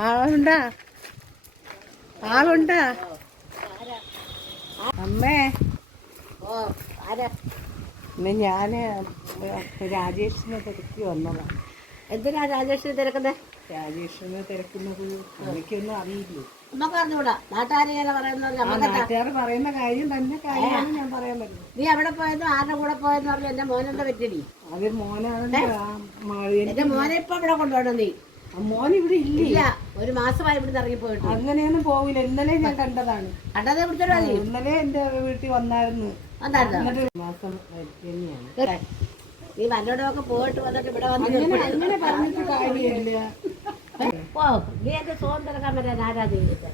ആളുണ്ടാ ആളുണ്ടാ അമ്മേ. ഓ ആരാ ഇന്ന് ഞാൻ രാജേഷിനെ തിരക്കി വന്നതാ. എന്തിനാ രാജേഷിനെ തിരക്കുന്നത് രാജേഷിനെ തിരക്കുന്നത് എനിക്കൊന്നും അറിയില്ലേ. നമുക്ക് അറിഞ്ഞൂടാ നാട്ടുകാരിങ്ങനെ പറയുന്നത് പറയുന്ന കാര്യം തന്നെ കാര്യമാണ് ഞാൻ പറയാൻ പറ്റുന്നത് നീ അവിടെ പോയെന്ന് ആരുടെ കൂടെ പോയെന്ന് പറഞ്ഞു എന്റെ മോനെന്താ പറ്റി അത് മോനാണ് എന്റെ മോനെ ഇപ്പൊ ഇവിടെ കൊണ്ടുപോകണം നീ. മോൻ ഇവിടെ ഇല്ലേ? ഒരു മാസമായി ഇവിടെ ഇറങ്ങി പോയിട്ട് അങ്ങനെയൊന്നും പോവില്ല. ഇന്നലെ ഞാൻ കണ്ടതാണ്. കണ്ടതേ നീ ഇന്നലെ എന്റെ വീട്ടിൽ വന്നായിരുന്നു. മാസം നീ വല്ലോടൊക്കെ പോയിട്ട് വന്നിട്ട് ഇവിടെ വന്നിട്ട് അങ്ങനെ പറഞ്ഞിട്ട് കാര്യമില്ല. ഓ നീ എന്റെ സോം തിരക്കാൻ പറ്റാൻ ആരാ ചെയ്തിട്ട്?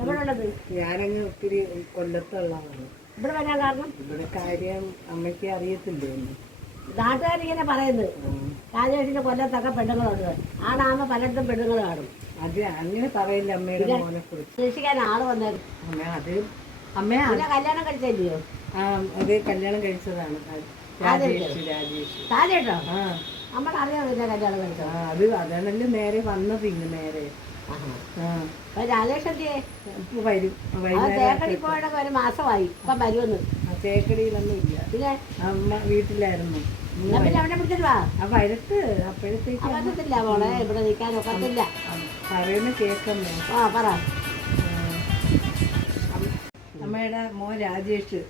എവിടെയുള്ളത് ഞാനങ്ങ് ഒത്തിരി കൊല്ലത്തുള്ളതാണ് ഇവിടെ വരാൻ കാരണം? ഇവിടെ കാര്യം അമ്മയ്ക്ക് അറിയത്തില്ലേ? നാട്ടുകാരിങ്ങനെ പറയുന്നത് രാജേഷിന്റെ കൊല്ലത്തൊക്കെ പെണ്ണുങ്ങളുണ്ട് ആണാകുമ്പോ പലയിടത്തും പെണ്ണുങ്ങൾ കാണും. അത് അങ്ങനെ പറയില്ല അമ്മയുടെ മോനെ കുറിച്ച് ശിക്ഷിക്കാൻ ആൾ വന്നത് അമ്മ അത് അമ്മ പിന്നെ കല്യാണം കഴിച്ചല്ലയോ? ആ അത് കല്യാണം കഴിച്ചതാണ്. രാജേഷ് രാജേഷ്. താഴേട്ടോ ആ. നമ്മളറിയാം പിന്നെ കല്യാണം കഴിച്ചോ. ആ അത് അതാണല്ലോ നേരെ വന്നത് ഇങ്ങ് നേരെ. രാജേഷ് വരും വൈകുന്നേരം പോയിട്ടൊക്കെ ഒരു മാസമായി. ഇപ്പൊ വരുമെന്ന്. തേക്കടിയിലൊന്നും ഇല്ല പിന്നെ? അമ്മ വീട്ടിലായിരുന്നു. പിന്നെ അവിടെ പിടിച്ചിട്ട് ആ വരട്ട് അപ്പോഴത്തേക്ക് പറ്റത്തില്ല മോളെ ഇവിടെ നിൽക്കാൻ ഒക്കത്തില്ല. പറയുന്ന കേക്കമ്മേ ആ പറ. അമ്മയുടെ മോൻ രാജേഷ്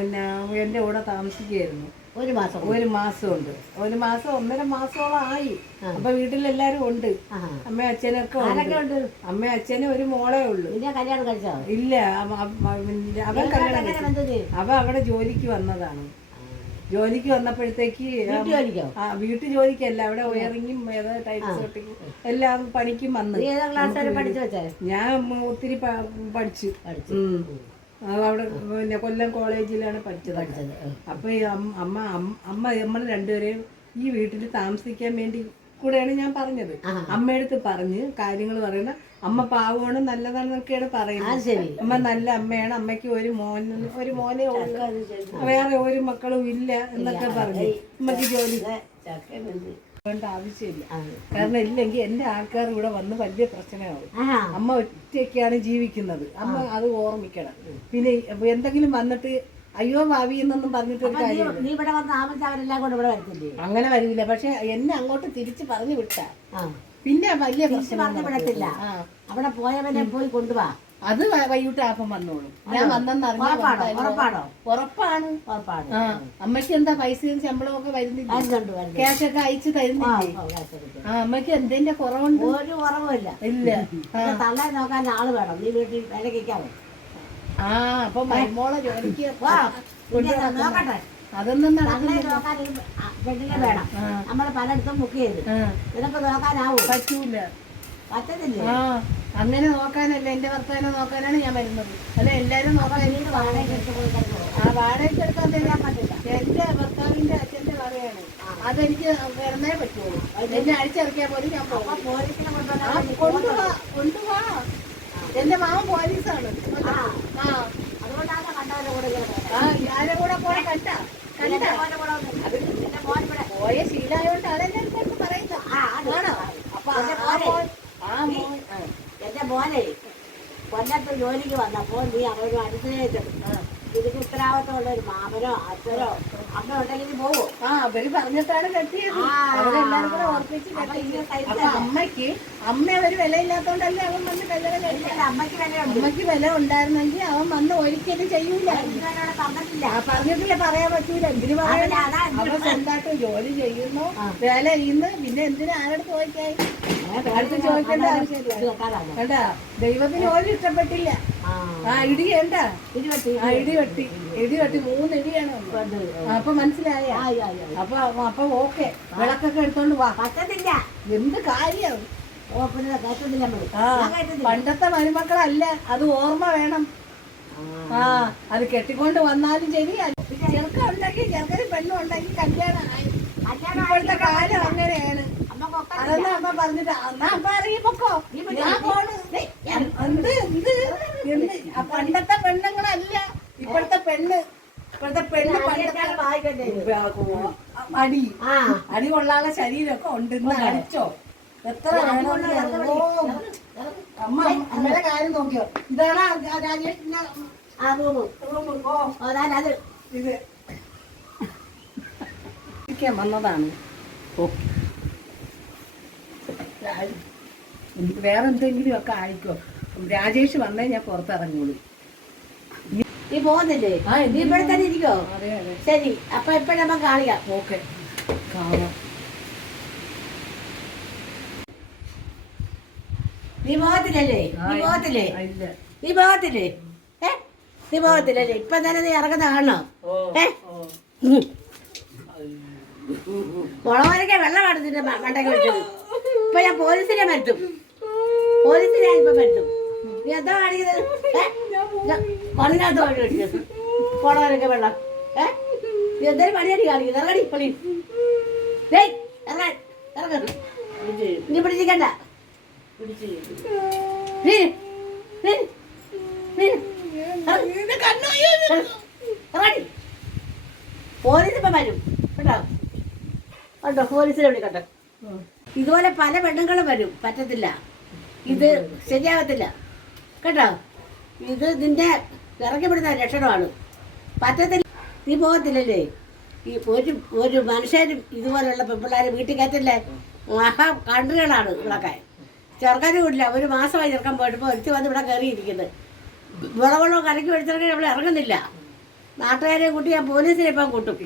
പിന്നെ എന്റെ കൂടെ താമസിക്കുകയായിരുന്നു. ഒരു മാസം ഒരു മാസം ഉണ്ട് ഒരു മാസം ഒന്നര മാസത്തോളം ആയി. അപ്പൊ വീട്ടിലെല്ലാരും ഉണ്ട്. അമ്മ അച്ഛനൊക്കെ ഉണ്ട്. അമ്മ അച്ഛനും ഒരു മോളേ ഉള്ളു. ഇല്ല അവ- അവ- അവൻ കല്യാണം എങ്ങനെ കഴിച്ചു. അവ അവിടെ ജോലിക്ക് വന്നതാണ്. ജോലിക്ക് വന്നപ്പോഴത്തേക്ക് വീട്ടു ആ വീട്ടു ജോലിക്കല്ല. അവിടെ വയറിങ്ങും ഏതാ ടൈപ്പ് എല്ലാം പണിക്കും വന്ന്. ഞാൻ ഒത്തിരി പഠിച്ചു. അവിടെ പിന്നെ കൊല്ലം കോളേജിലാണ് പഠിച്ചത്. പഠിച്ചത് ആ. അപ്പൊ ഈ അമ്മ അമ്മ നമ്മൾ രണ്ടുപേരെയും ഈ വീട്ടിൽ താമസിക്കാൻ വേണ്ടി കൂടെയാണ് ഞാൻ പറഞ്ഞത്. അമ്മയടുത്ത് പറഞ്ഞ് കാര്യങ്ങൾ പറയുന്ന അമ്മ പാവമാണ് നല്ലതാണെന്നൊക്കെയാണ് പറയുന്നത്. അമ്മ നല്ല അമ്മയാണ് അമ്മയ്ക്ക് ഒരു മോൻ ഒരു മോനെ വേറെ ഒരു മക്കളും ഇല്ല എന്നൊക്കെ പറഞ്ഞു അമ്മയ്ക്ക് ജോലി. വേണ്ട ആവശ്യമില്ല. കാരണം ഇല്ലെങ്കിൽ എന്റെ ആൾക്കാർ ഇവിടെ വന്ന് വലിയ പ്രശ്നമാവും അമ്മ ഒറ്റയ്ക്കാണ് ജീവിക്കുന്നത്. അമ്മ അത് ഓർമ്മിക്കണം. പിന്നെ എന്തെങ്കിലും വന്നിട്ട് അയ്യോ ഭാവി എന്നൊന്നും പറഞ്ഞിട്ട് ഒരു കാര്യം നീ ഇവിടെ വന്ന് താമസിച്ചവരെല്ലാം കൂടെ ഇവിടെ വരത്തില്ലേ? അങ്ങനെ വരില്ല. പക്ഷെ എന്നെ അങ്ങോട്ട് തിരിച്ച് പറഞ്ഞു വിട്ടാ. പിന്നെ വലിയ പ്രശ്നം പറഞ്ഞു വിടത്തില്ല. അവിടെ പോയവനെ പോയി കൊണ്ടുപോവാ അത് വൈകിട്ട് ആപ്പം വന്നോളും. ഞാൻ വന്നെന്ന് അറിഞ്ഞു ഉറപ്പാണോ? അമ്മയ്ക്ക് എന്താ പൈസയും ശമ്പളം ഒക്കെ വരുന്നില്ല? ക്യാഷ് ഒക്കെ അയച്ചു തരുന്നില്ലേ? ആ, അമ്മയ്ക്ക് എന്തിന്റെ കുറവുണ്ട്? ഒരു കുറവില്ല ഇല്ല. തല തള്ളെ നോക്കാൻ ആൾ വേണം. നീ വീട്ടിൽ വിലക്കാവും ആ അപ്പൊ മരുമോളെ ജോലിക്ക് നോക്കട്ടെ. അതൊന്നും പെണ്ണിനെ വേണം. നമ്മൾ പലയിടത്തും ബുക്ക് ചെയ്ത് നിനക്ക് നോക്കാനാവൂ? പറ്റൂല. പറ്റത്തില്ലേ? അങ്ങനെ നോക്കാനല്ല എന്റെ ഭർത്താവിനെ നോക്കാനാണ് ഞാൻ വരുന്നത്. അല്ല എല്ലാരും നോക്കാൻ എനിക്ക് ആ വാടകയ്ക്ക് എടുക്കാൻ തരാൻ പറ്റില്ല. എന്റെ ഭർത്താവിന്റെ അച്ഛന്റെ വകയാണ് അതെനിക്ക് വരുന്നേ പറ്റുള്ളൂ. എന്നെ അടിച്ചിറക്കിയാൽ പോലും ഞാൻ പോകും കൊണ്ടുവാ കൊണ്ടുവാ. എന്റെ മാമൻ പോലീസാണ്. ആ. അതുകൊണ്ടാണ് കണ്ടവരുടെ കൂടെ ഇങ്ങനെ പോകുന്നത്. ആ ഞാനെ കൂടെ പോയി കണ്ട കണ്ട. പോയ ശീലായോണ്ട് അതെല്ലാം അടുത്ത് പറയുന്നത്. ആ അത് ആണോ അപ്പൊ ആ എന്റെ ആ മോനെ മോൻ ആ മോൻ ആ എന്റെ മോനെ കൊല്ലത്ത് ജോലിക്ക് വന്നപ്പോൾ നീ അവരോട് അടുത്തേക്ക് ഇതിന് ഉത്തരവാദിത്തമുള്ള ഒരു മാമനോ അച്ഛനോ ആ അവർ പറഞ്ഞിട്ടാണ് കെട്ടിയത് ആ. അവരെല്ലാരും കൂടെ ഓർപ്പിച്ച് അപ്പൊ കെട്ടി ഇങ്ങനെ അമ്മയ്ക്ക് അമ്മ അവർ വിലയില്ലാത്തോണ്ടല്ലേ അവൻ വന്ന് കല്യാണം അമ്മയ്ക്ക് അമ്മയ്ക്ക് വില ഉണ്ടായിരുന്നെങ്കിൽ അവൻ വന്ന് ഒരിക്കലും ചെയ്യൂല. പറഞ്ഞിട്ടില്ല. പറയാൻ പറ്റൂല. എന്തിനു അവൻ സ്വന്തമായിട്ട് ജോലി ചെയ്യുന്നു വില ഇന്ന് ചെയ്യുന്നു. പിന്നെ എന്തിനാ ആരോട് ചോദിക്കായി അടുത്ത് ചോദിക്കേണ്ട ആവശ്യമില്ല. കേട്ടാ ദൈവത്തിന് ഒരു ഇഷ്ടപ്പെട്ടില്ല. ആ. ഇടി വേണ്ട. ആ ഇടി വെട്ടി. ഇടി വെട്ടി. മൂന്ന് ഇടിയാണ്. അപ്പൊ മനസ്സിലായ. അപ്പൊ അപ്പൊ ഓക്കെ. വിളക്കൊക്കെ എടുത്തോണ്ട് വാ. പറ്റത്തില്ല. എന്ത് കാര്യം? പണ്ടത്തെ മരുമക്കളല്ല. അത് ഓർമ്മ വേണം. ആ അത് കെട്ടിക്കൊണ്ട് വന്നാലും ശരി. ചെറുക്കം ഉണ്ടെങ്കിൽ ചെറുക്കന് പെണ്ണും ഉണ്ടെങ്കിൽ കല്യാണം ഇപ്പോഴത്തെ കാലം അങ്ങനെയാണ്. അതെന്നാ അമ്മ പറഞ്ഞിട്ട്? എന്നാ അമ്മ അറിയപ്പൊക്കോ ഞാൻ പോണ് എന്ത് എന്ത് എന്ത് ആ പണ്ടത്തെ പെണ്ണുങ്ങളല്ല. ഇപ്പോഴത്തെ പെണ്ണ്. ഇപ്പോഴത്തെ പെണ്ണ് പണ്ടത്തെ അടി. ആ. അടി കൊള്ളാനുള്ള ശരീരമൊക്കെ ഉണ്ട് അടിച്ചോ? എത്ര ഓ, അമ്മ അമ്മയുടെ കാര്യം നോക്കിയോ? ഇതാണ് രാജേഷിന്റെ ഇത്. ഇരിക്കാൻ വന്നതാണ്. ഓ വേറെ എന്തെങ്കിലും ഒക്കെ ആയിക്കോ? രാജേഷ് വന്നേ ഞാൻ പുറത്തിറങ്ങുള്ളൂ. നീ പോകുന്നില്ലേ? നീ ഇവിടെ തന്നെ ഇരിക്കോ? ശരി അപ്പൊ എപ്പോഴും നമ്മ കാണിക്കാം? ഓക്കെ. കാണാം. നീ പോകത്തില്ലല്ലേ? നീ പോകത്തില്ലേ? നീ പോകത്തില്ലേ? ഏ? നീ പോകത്തില്ലല്ലേ? ഇപ്പൊ തന്നെ നീ ഇറങ്ങുന്ന കാണണോ. ഏ? ഓ. വെള്ളം കാണുന്നില്ല മണ്ടൊക്കെ ഇപ്പൊ ഞാൻ പോലീസിനെ മരത്തും പോലീസിനെ ഇപ്പൊ വരുത്തും. നീ എന്താ കാണിക്കുന്നത് വഴി വെള്ളം. ഏ? നീ എന്തായാലും പണിയാടി കാണിക്കുന്നത് ഇറങ്ങടി പണി ഡേയ് ഇറങ്ങാൻ. ഇറങ്ങ. നീ പിടിച്ചിക്കണ്ട നീ നീ നീ. ഇറങ്ങടി. പോലീസ് ഇപ്പൊ വരും. കേട്ടോ? കണ്ടോ? പോലീസിനെ വിളിക്കട്ടെ. ഇതുപോലെ പല പെണ്ണുങ്ങളും വരും. പറ്റത്തില്ല. ഇത് ശരിയാകത്തില്ല കേട്ടോ? ഇത് നിന്റെ ഇറക്കിപ്പെടുന്ന ലക്ഷണമാണ്. പറ്റത്തില്ല. നീ പോകത്തില്ലല്ലേ? ഈ ഒരു ഒരു മനുഷ്യരും ഇതുപോലുള്ള പെൺപിള്ളേർ വീട്ടിൽ കയറ്റില്ലേ? മഹാ കണ്ടുകളാണ് ഇവിടൊക്കെ ചെറുക്കാനും ഇല്ല. ഒരു മാസമായി ചെറുക്കാൻ പോയിട്ടപ്പോൾ ഒരുത്തി വന്ന് ഇവിടെ കയറിയിരിക്കുന്നത് വിളവെള്ളം കലക്കി വെടിച്ചിറങ്ങി നമ്മൾ ഇറങ്ങുന്നില്ല. നാട്ടുകാരെയും കൂട്ടി ഞാൻ പോലീസിനെ ഇപ്പം കൂട്ടും.